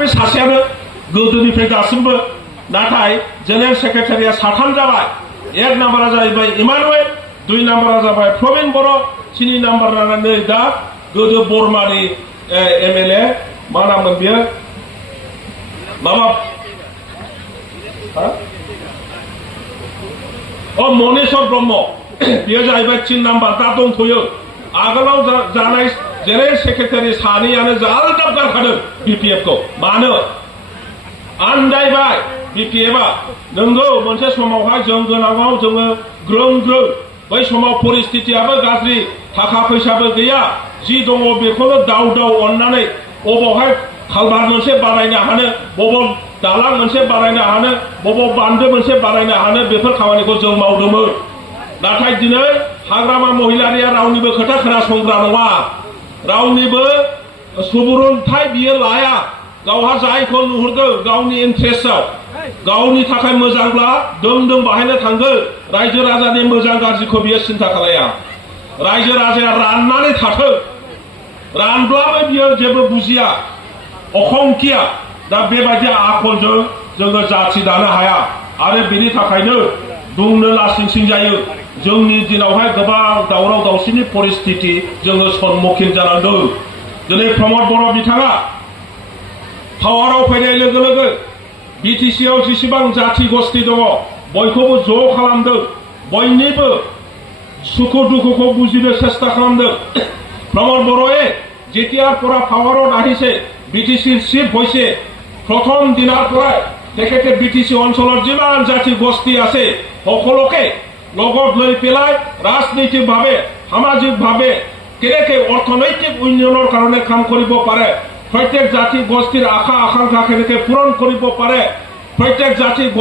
बे सासेयानो गोदोनिफ्राय दासिमबो नाथाय जेनेरेल सेक्रेटारिया साथाम जाबाय एक नाम्बारा जाहैबाय इमानुएल 2 नाम्बारा जाबाय प्रबीण बर' 3 नाम्बारा नै दा गोदो बरमानि एमएलए मा नाममोन बियो माबा मनेश्वर ब्रह्म बियो जाहैबाय 3 नाम्बार दा दंथ'यो आगोलाव जानाय जेनेरेल सेक्रेटारि सानैयानो जालदाब गारखादों बिपिएफ खौ मानो आन्दायबाय बिपिएफआ नंगौ मोनसे समावहाय जों गोनाङाव जोङो ग्रोम ग्रोम बै समाव परिस्थितियाबो गाज्रि थाखा फैसाबो गैया जि दङ बेखौनो दाव दाव अननानै बबावहाय खालभार मोनसे बानायनो हानो बबाव दालां मोनसे बानायनो हानो बबाव बान्दो मोनसे बानायनो हानो बेफोर खामानिखौ जों मावदोंमोन नाथाय दिनै हाग्रामा महिलारिया रावनिबो खोथा खोनासंग्रा नङा रावनिबो सुबुरुनथाय बियो लाया गावहा जायखौ नुहुरदों गावनि इन्ट्रेस्टआव गावनि थाखाय मोजांब्ला दों दों बाहायनो थांगोन रायजो राजानि मोजां गाज्रिखौ बियो सिन्था खालाया रायजो राजाया राननानै थाथों रानब्लाबो बियो जेबो बुजिया अखंखिया दा बेबायदि आखलजों जोङो जाथि दानो हाया आरो बेनि थाखायनो बुंनो लासिंसिं जायो जोंनि दिनावहाय गोबां दावराव दावसिनि परिस्थिति जोङो सम्मुखीन जानांदों दिनै प्रमद बर' बिथाङा पावाराव फैनाय लोगो लोगो बिटिसिआव जेसेबां जाथि गस्थि दङ बयखौबो ज' खालामदों बयनिबो सुखु दुखुखौ बुजिनो চেষ্টা खालामदों प्रमद बर'য়ে যেতিয়াৰ পৰা পাৱাৰত আহিছে বিটিসিৰ চিফ হৈছে প্ৰথম দিনৰ পৰাই তেখেতে বিটিসি অঞ্চলৰ যিমান জাতি গোষ্ঠী আছে সকলোকে লগত লৈ পেলাই ৰাজনৈতিকভাৱে সামাজিকভাৱে কেনেকৈ অৰ্থনৈতিক উন্নয়নৰ কাৰণে কাম কৰিব পাৰে প্ৰত্যেক জাতি গোষ্ঠীৰ আশা আকাংক্ষা কেনেকৈ পূৰণ কৰিব পাৰে প্ৰত্যেক জাতি